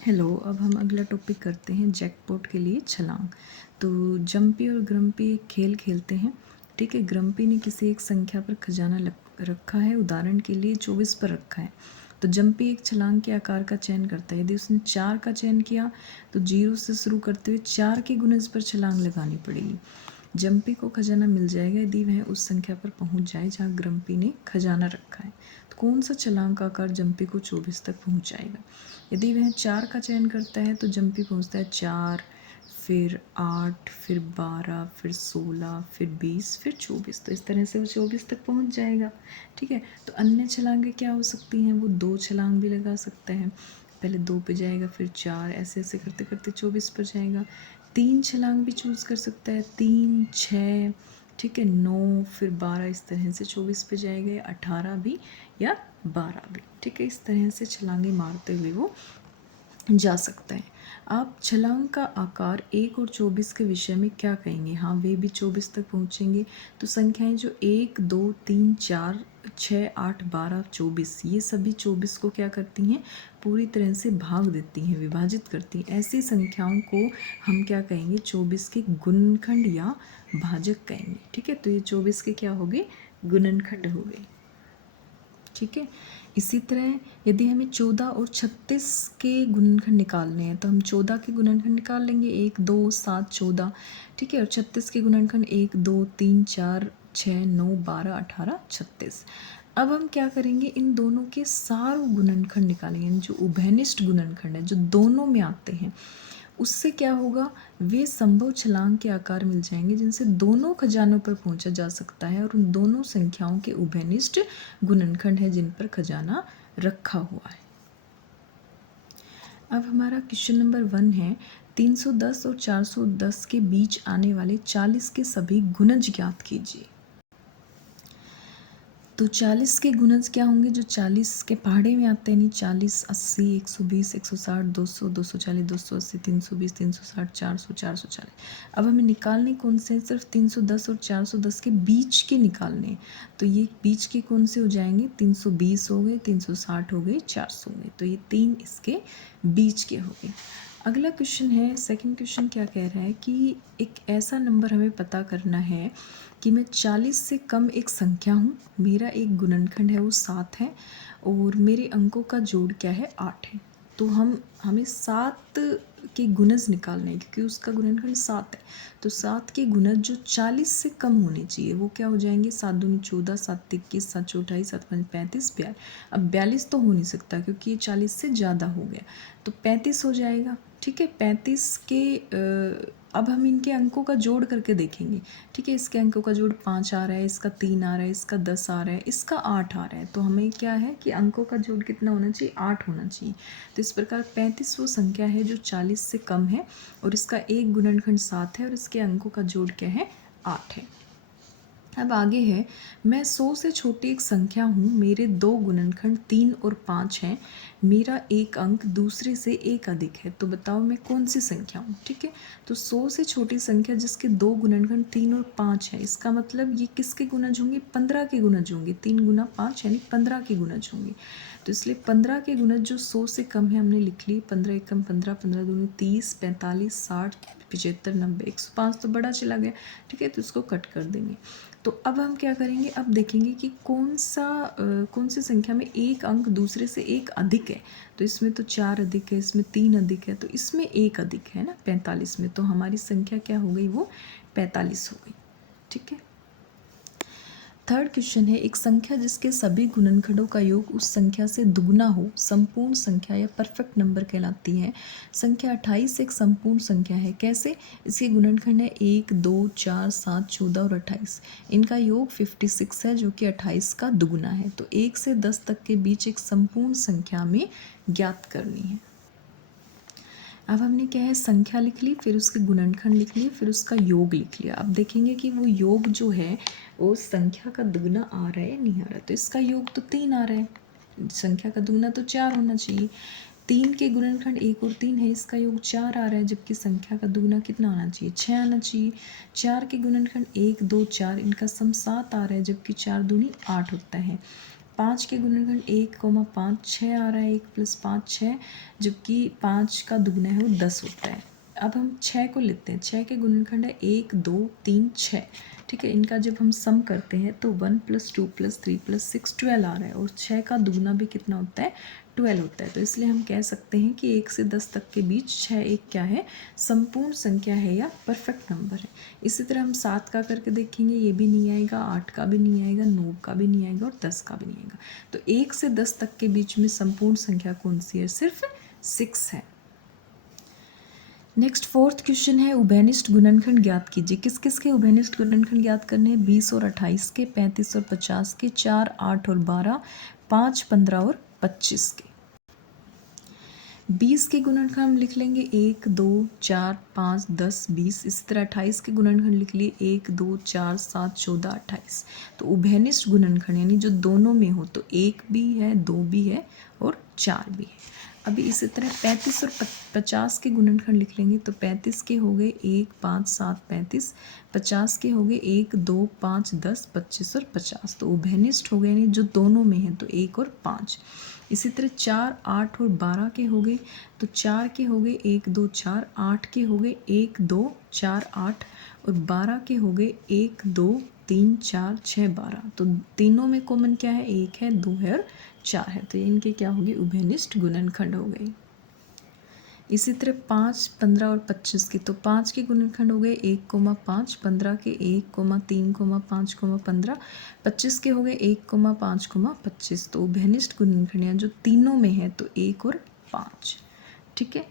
Hello, अब हम अगला टॉपिक करते हैं जैकपॉट के लिए छलांग। तो जम्पी और ग्रम्पी एक खेल खेलते हैं। ठीक है, ग्रम्पी ने किसी एक संख्या पर खजाना रखा है, उदाहरण के लिए 24 पर रखा है। तो जम्पी एक छलांग के आकार का चयन करता है। यदि उसने 4 का चयन किया तो 0 से शुरू करते हुए 4 के गुणज पर छलांग लगानी पड़ेगी। जम्पी को खजाना मिल जाएगा यदि वह उस संख्या पर पहुंच जाए जहां ग्रम्पी ने खजाना रखा है। तो कौन सा छलांग का आकार जम्पी को 24 तक पहुंचाएगा? यदि वह 4 का चयन करता है तो जम्पी पहुंचता है 4, फिर 8, फिर 12, फिर 16, फिर 20, फिर 24। तो इस तरह से वो 24 तक पहुंच जाएगा। ठीक है, तो अन्य छलांगें क्या हो सकती हैं? वो 2 छलांग भी लगा सकता है। पहले 2 पे जाएगा, फिर 4, ऐसे ऐसे करते करते 24 पर जाएगा। 3 छलांग भी चूज़ कर सकता है, 3, 6, ठीक है, 9, फिर 12, इस तरह से 24 पे जाएगा, या 18 भी, या 12 भी। ठीक है, इस तरह से छलांगे मारते हुए वो जा सकता है। आप छलांग का आकार 1 और 24 के विषय में क्या कहेंगे? हाँ, वे भी 24 तक पहुँचेंगे। तो संख्याएं जो 1, 2, 3, 4, 6, 8, 12, 24, ये सभी 24 को क्या करती हैं? पूरी तरह से भाग देती हैं, विभाजित करती हैं। ऐसी संख्याओं को हम क्या कहेंगे? 24 के गुणनखंड या भाजक कहेंगे। ठीक है, तो ये 24 के क्या हो गए? गुणनखंड हो गए। ठीक है, इसी तरह यदि हमें 14 और 36 के गुणनखंड निकालने हैं तो हम 14 के गुणनखंड निकाल लेंगे, 1, 2, 7, 14। ठीक है, और 36 के गुणनखंड 1, 2, 3, 4, 6, 9, 12, 18, 36। अब हम क्या करेंगे? इन दोनों के सार गुणनखंड निकालेंगे, जो उभयनिष्ठ गुणनखंड है, जो दोनों में आते हैं। उससे क्या होगा? वे संभव छलांग के आकार मिल जाएंगे जिनसे दोनों खजानों पर पहुंचा जा सकता है, और उन दोनों संख्याओं के उभयनिष्ठ गुणनखंड है जिन पर खजाना रखा हुआ है। अब हमारा क्वेश्चन नंबर 1 है, 310 और 410 के बीच आने वाले 40 के सभी गुणज ज्ञात कीजिए। तो 40 के गुणज क्या होंगे? जो 40 के पहाड़े में आते हैं, नहीं, 40, 80, 120, 160, 200, 240, 280, 320, 360, 400, 440। अब हमें निकालने कौन से हैं? सिर्फ 310 और 410 के बीच के निकालने हैं। तो ये बीच के कौन से हो जाएंगे? 320 हो गए, 360 हो गए, 400 हो गए। तो ये 3 इसके बीच के हो गए। अगला क्वेश्चन है, सेकंड क्वेश्चन क्या कह रहा है कि एक ऐसा नंबर हमें पता करना है कि मैं 40 से कम एक संख्या हूँ, मेरा एक गुणनखंड है वो 7 है, और मेरे अंकों का जोड़ क्या है? 8 है। तो हमें 7 के गुणज निकालने हैं क्योंकि उसका गुणनखंड 7 है। तो 7 के गुणज जो 40 से कम होने चाहिए वो क्या हो जाएंगे? 7 दूनी 14, 7 21, 7 चौक 28, 7 5 35, 42। अब 42 तो हो नहीं सकता क्योंकि ये 40 से ज़्यादा हो गया, तो 35 हो जाएगा। ठीक है, 35 के अब हम इनके अंकों का जोड़ करके देखेंगे। ठीक है, इसके अंकों का जोड़ 5 आ रहा है, इसका 3 आ रहा है, इसका 10 आ रहा है, इसका 8 आ रहा है। तो हमें क्या है कि अंकों का जोड़ कितना होना चाहिए? 8 होना चाहिए। तो इस प्रकार 35 वो संख्या है जो 40 से कम है, और इसका एक गुणनखंड 7 है, और इसके अंकों का जोड़ क्या है? 8 है। अब आगे है, मैं 100 से छोटी एक संख्या हूँ, मेरे दो गुणनखंड 3 और 5 हैं, मेरा एक अंक दूसरे से एक अधिक है, तो बताओ मैं कौन सी संख्या हूँ? ठीक है, तो 100 से छोटी संख्या जिसके दो गुणनखंड 3 और 5 है, इसका मतलब ये किसके गुणज होंगे? 15 के गुणज होंगे। 3 गुना 5 यानी 15 के गुणज होंगे। तो इसलिए 15 के गुणज जो 100 से कम है हमने लिख ली। 15 एकम 15, 15 दूनी 30, 45, 60, 75, 90, 105 तो बड़ा चला गया। ठीक है, तो इसको कट कर देंगे। तो अब हम क्या करेंगे? अब देखेंगे कि कौन सी संख्या में एक अंक दूसरे से एक अधिक है। तो इसमें तो 4 अधिक है, इसमें 3 अधिक है, तो इसमें एक अधिक है ना, 45 में। तो हमारी संख्या क्या हो गई? वो 45 हो गई। ठीक है, थर्ड क्वेश्चन है, एक संख्या जिसके सभी गुणनखंडों का योग उस संख्या से दुगना हो संपूर्ण संख्या या परफेक्ट नंबर कहलाती है। संख्या 28 एक संपूर्ण संख्या है। कैसे? इसके गुणनखंड है 1, 2, 4, 7, 14 और 28। इनका योग 56 है जो कि 28 का दुगुना है। तो 1 से 10 तक के बीच एक संपूर्ण संख्या में ज्ञात करनी है। अब हमने क्या है? संख्या लिख ली, फिर उसके गुणनखंड लिख लिए, फिर उसका योग लिख लिया। अब देखेंगे कि वो योग जो है वो संख्या का दुगना आ रहा है या नहीं आ रहा है। तो इसका योग तो 3 आ रहा है, संख्या का दुगना तो 4 होना चाहिए। 3 के गुणनखंड 1 और 3 है, इसका योग 4 आ रहा है, जबकि संख्या का दुगना कितना आना चाहिए? 6 आना चाहिए। 4 के गुणनखंड 1, 2, 4, इनका सम 7 आ रहा है, जबकि 4 दूनी 8 होता है। 5 के गुणनखंड 1,5 6 आ रहा है, 1 + 5 6, जबकि 5 का दुगना है वो 10 होता है। अब हम 6 को लेते हैं, 6 के गुणनखंड है 1 2 3 6, ठीक है। इनका जब हम सम करते हैं तो 1 + 2 + 3 + 6 12 आ रहा है, और 6 का दुगना भी कितना होता है, 12 होता है। तो इसलिए हम कह सकते हैं कि 1 से 10 तक के बीच 6 एक क्या है, संपूर्ण संख्या है या परफेक्ट नंबर है। इसी तरह हम 7 का करके देखेंगे, ये भी नहीं आएगा, 8 का भी नहीं आएगा, 9 का भी नहीं आएगा और 10 का भी नहीं आएगा। तो 1 से 10 तक के बीच में संपूर्ण संख्या कौन सी है, सिर्फ 6 है। नेक्स्ट 4th क्वेश्चन है, उभयनिष्ठ गुणनखंड ज्ञात कीजिए। किस किस के उभयनिष्ठ गुणनखंड ज्ञात करने हैं, 20 और 28 के, 35 और 50 के, 4 8 और 12, 5 15 और 25 के। 20 के गुणनखंड हम लिख लेंगे 1 2 4 5 10 20। इसी तरह 28 के गुणनखंड लिख लिए 1 2 4 7 14 28। तो उभयनिष्ठ गुणनखंड यानी जो दोनों में हो, तो 1 भी है, 2 भी है और 4 भी है। अभी इसी तरह 35 और 50 के गुणनखंड लिख लेंगे, तो 35 के हो गए 1 5 7 35, 50 के हो गए 1 2 5 10 25 और 50। तो उभयनिष्ठ हो गए यानी जो दोनों में है, तो 1 और 5। इसी तरह 4 8 और 12 के हो गए, तो 4 के हो गए 1 2 4, 8 के हो गए 1 2 4 8 और 12 के हो गए 1 2 3 4 6 12। तो तीनों में कॉमन क्या है, 1 है, 2 है और 4 है। तो ये इनके क्या हो गए, उभयनिष्ठ गुणनखंड हो गए। इसी तरह 5 15 और 25 के, तो 5 के गुणनखंड हो गए 1,5, 15 के 1,3,5, 15, 25 के हो गए 1,5, 25। तो उभयनिष्ठ गुणनखंड यानी जो तीनों में है, तो 1 और 5, ठीक है।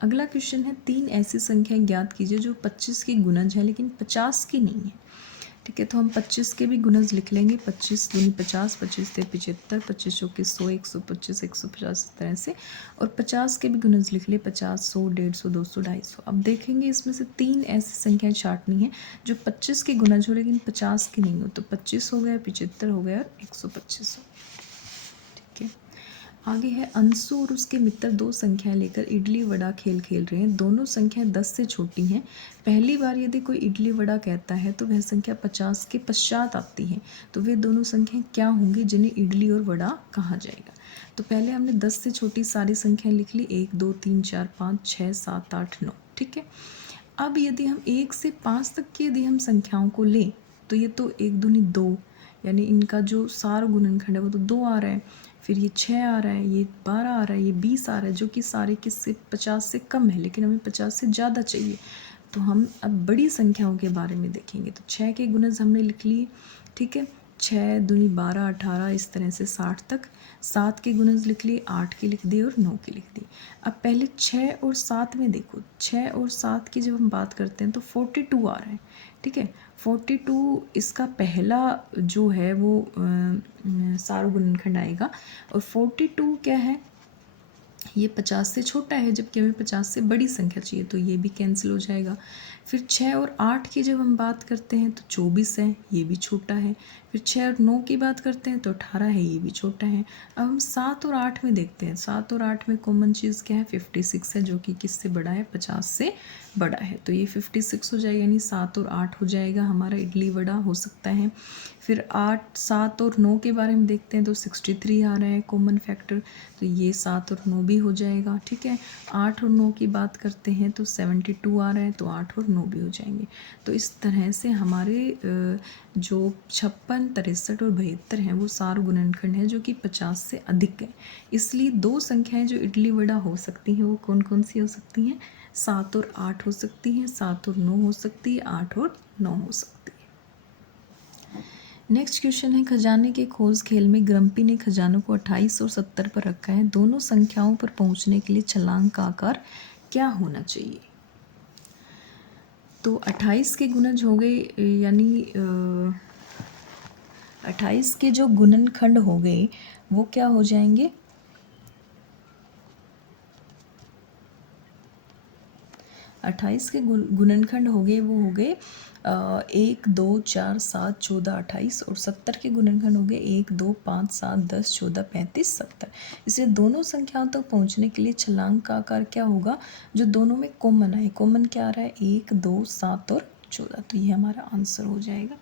अगला क्वेश्चन है, 3 ऐसी संख्याएं ज्ञात कीजिए जो 25 की गुणज है लेकिन 50 की नहीं है, ठीक है। तो हम 25 के भी गुणज लिख लेंगे, 25 दूनी 50, 25 ते 75, 25 चौके 100, 125, 150 इस तरह से। और 50 के भी गुणज लिख लिए, 50 100 150 200 250। अब देखेंगे इसमें से 3 ऐसी संख्याएं छांटनी है जो 25 के गुणज हो लेकिन 50 की नहीं हो। तो 25 हो गया, 75 हो गया और 125 हो, ठीक है। आगे है, अंशु और उसके मित्र दो संख्याएं लेकर इडली वड़ा खेल खेल रहे हैं। दोनों संख्याएं 10 से छोटी हैं। पहली बार यदि कोई इडली वड़ा कहता है तो वह संख्या 50 के पश्चात आती है। तो वे दोनों संख्याएं क्या होंगी जिन्हें इडली और वड़ा कहा जाएगा। तो पहले हमने 10 से छोटी सारी संख्याएं लिख ली, 1 2 3 4 5 6 7 8 9, ठीक है। अब यदि हम 1 से 5 तक की यदि हम संख्याओं को लें, तो ये तो 1 दूनी 2, यानी इनका जो सार गुणनखंड है वो तो 2 आ रहा है, फिर ये 6 आ रहा है, ये 12 आ रहा है, ये 20 आ रहा है, जो कि सारे किससे 50 से कम है, लेकिन हमें 50 से ज़्यादा चाहिए। तो हम अब बड़ी संख्याओं के बारे में देखेंगे। तो 6 के गुणज हमने लिख लिए, ठीक है। 6 दूनी 12 18 इस तरह से 60 तक। 7 के गुणज लिख लिए, 8 के लिख दिए और 9 के लिख दिए। अब पहले 6 और 7 में देखो, 6 और 7 की जब हम बात करते हैं तो 42 आ रहा है, ठीक है। 42 इसका पहला जो है वो सार गुणनखंड आएगा। और 42 क्या है, ये 50 से छोटा है, जबकि हमें 50 से बड़ी संख्या चाहिए, तो ये भी कैंसिल हो जाएगा। फिर 6 और 8 की जब हम बात करते हैं तो 24 है, ये भी छोटा है। फिर 6 और 9 की बात करते हैं तो 18 है, ये भी छोटा है। अब हम 7 और 8 में देखते हैं। 7 और 8 में कॉमन चीज़ क्या है, 56 है, जो कि किससे बड़ा है, 50 से बड़ा है। तो ये 56 हो जाएगा, यानी 7 और 8 हो जाएगा हमारा इडली वड़ा हो सकता है। फिर 8 7 और 9 के बारे में देखते हैं तो 63 आ रहा है कॉमन फैक्टर, तो ये 7 और 9 भी हो जाएगा, ठीक है। 8 और 9 की बात करते हैं तो 72 आ रहा है, तो 8 और 9 भी हो जाएंगे। तो इस तरह से हमारे जो 56 63 और 72 हैं वो सार गुणनखंड है जो कि 50 से अधिक है। इसलिए दो संख्याएं जो इडली वड़ा हो सकती हैं वो कौन कौन सी हो सकती हैं, 7 और 8 हो सकती हैं, 7 और 9 हो सकती है, 8 और 9 हो सकती है। नेक्स्ट क्वेश्चन है, खजाने के खोज खेल में ग्रम्पी ने खजानों को 28 और 70 पर रखा है। दोनों संख्याओं पर पहुंचने के लिए छलांग का आकार क्या होना चाहिए। तो 28 के गुणज हो गए, यानी 28 के जो गुणनखंड हो गए वो क्या हो जाएंगे, 28 के गुणनखंड हो गए वो हो गए 1 2 4 7 14 28, और 70 के गुणनखंड हो गए 1 2 5 7 10 14 35 70। इसलिए दोनों संख्याओं तक पहुंचने के लिए छलांग का आकार क्या होगा, जो दोनों में कॉमन आए। कॉमन क्या आ रहा है, 1 2 7 और 14, तो ये हमारा आंसर हो जाएगा,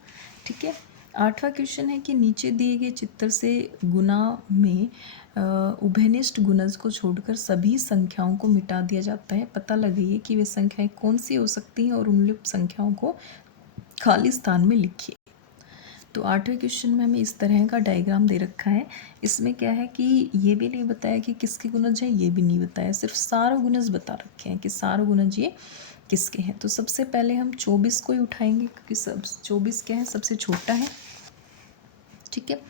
ठीक है। 8वां क्वेश्चन है कि नीचे दिए गए चित्र से गुना में उभयनिष्ठ गुणज को छोड़कर सभी संख्याओं को मिटा दिया जाता है। पता लगाइए कि वे संख्याएं कौन सी हो सकती हैं और उन संख्याओं को खाली स्थान में लिखिए। तो 8वें क्वेश्चन में हमें इस तरह का डायग्राम दे रखा है। इसमें क्या है कि ये भी नहीं बताया कि किसके गुणज है, ये भी नहीं बताया, सिर्फ सार गुणज बता रखे हैं कि सार गुणज ये किसके हैं। तो सबसे पहले हम 24 को ही उठाएंगे क्योंकि 24 क्या है, सबसे छोटा है। ठीक है,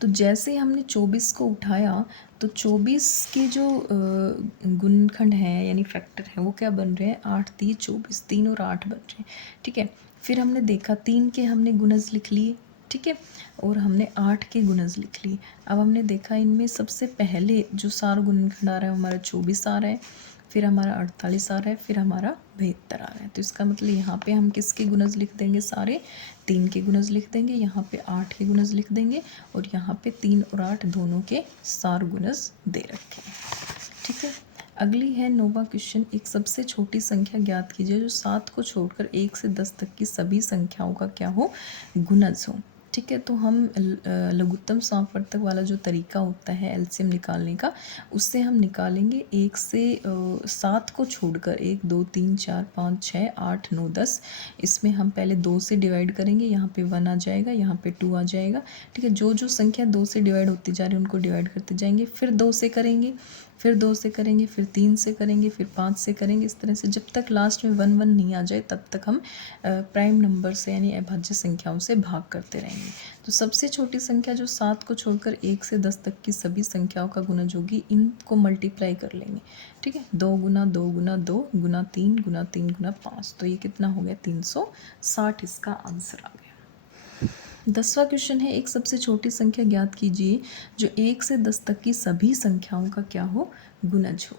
तो जैसे ही हमने 24 को उठाया तो 24 के जो गुणनखंड हैं यानी फैक्टर है वो क्या बन रहे हैं, 8 3 24, 3 और 8 बन रहे हैं। ठीक है, फिर हमने देखा 3 के हमने गुणज लिख लिए। ठीक है, और हमने 8 के गुणज लिख लिए। अब हमने देखा इनमें सबसे पहले जो सार गुणनखंड आ रहा है हमारा 24 आ रहा है, फिर हमारा 48 आ रहा है, फिर हमारा 72 आ रहा है। तो इसका मतलब यहाँ पे हम किसके गुणज लिख देंगे, सारे 3 के गुणज लिख देंगे, यहाँ पे 8 के गुणज लिख देंगे और यहाँ पे 3 और 8 दोनों के सार गुणज दे रखे हैं। ठीक है, अगली है 9वां क्वेश्चन। एक सबसे छोटी संख्या ज्ञात कीजिए जो 7 को छोड़कर 1 से 10 तक की सभी संख्याओं का क्या हो, गुणज हो। ठीक है, तो हम लघुत्तम समापवर्तक वाला जो तरीका होता है एलसीएम निकालने का, उससे हम निकालेंगे 1 से 7 को छोड़कर 1 2 3 4 5 6 8 9 10। इसमें हम पहले 2 से डिवाइड करेंगे, यहाँ पे 1 आ जाएगा, यहाँ पे 2 आ जाएगा। ठीक है, जो जो संख्या 2 से डिवाइड होती जा रही है उनको डिवाइड करते जाएंगे, फिर 2 से करेंगे, फिर 2 से करेंगे, फिर 3 से करेंगे, फिर 5 से करेंगे। इस तरह से जब तक लास्ट में 1 1 नहीं आ जाए तब तक हम प्राइम नंबर से यानी अभाज्य संख्याओं से भाग करते रहेंगे। तो सबसे छोटी संख्या जो 7 को छोड़कर 1 से 10 तक की सभी संख्याओं का गुणज होगी, इनको मल्टीप्लाई कर लेंगे। ठीक है, 2 गुना 2 गुना 2 गुना 3 गुना 3 गुना 5, तो ये कितना हो गया, 360 इसका आंसर आ गया। 10वां क्वेश्चन है, एक सबसे छोटी संख्या ज्ञात कीजिए जो 1 से 10 तक की सभी संख्याओं का क्या हो, गुणज हो।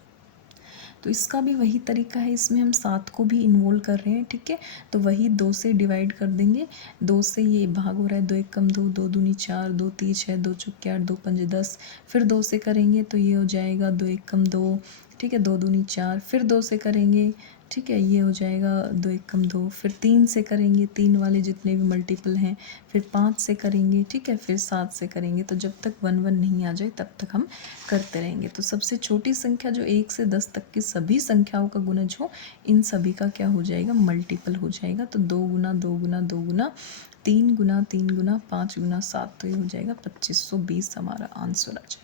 तो इसका भी वही तरीका है, इसमें हम 7 को भी इन्वॉल्व कर रहे हैं। ठीक है, तो वही 2 से डिवाइड कर देंगे, 2 से ये भाग हो रहा है, 2 1 कम 2, 2 दूनी 4, 2 3 6, 2 चौके 8, 2 पंजे 10। फिर 2 से करेंगे तो ये हो जाएगा 2 1 कम 2, ठीक है, 2 दूनी 4, फिर 2 से करेंगे, ठीक है, ये हो जाएगा 2 1 कम 2, फिर 3 से करेंगे, 3 वाले जितने भी मल्टीपल हैं, फिर 5 से करेंगे, ठीक है, फिर 7 से करेंगे। तो जब तक 1 1 नहीं आ जाए तब तक हम करते रहेंगे। तो सबसे छोटी संख्या जो 1 से 10 तक की सभी संख्याओं का गुणज हो, इन सभी का क्या हो जाएगा, मल्टीपल हो जाएगा। तो 2 गुना 2 गुना 2 गुना 3 गुना 3 गुना 5 गुना 7, तो ये हो जाएगा 2520 हमारा आंसर आ जाएगा।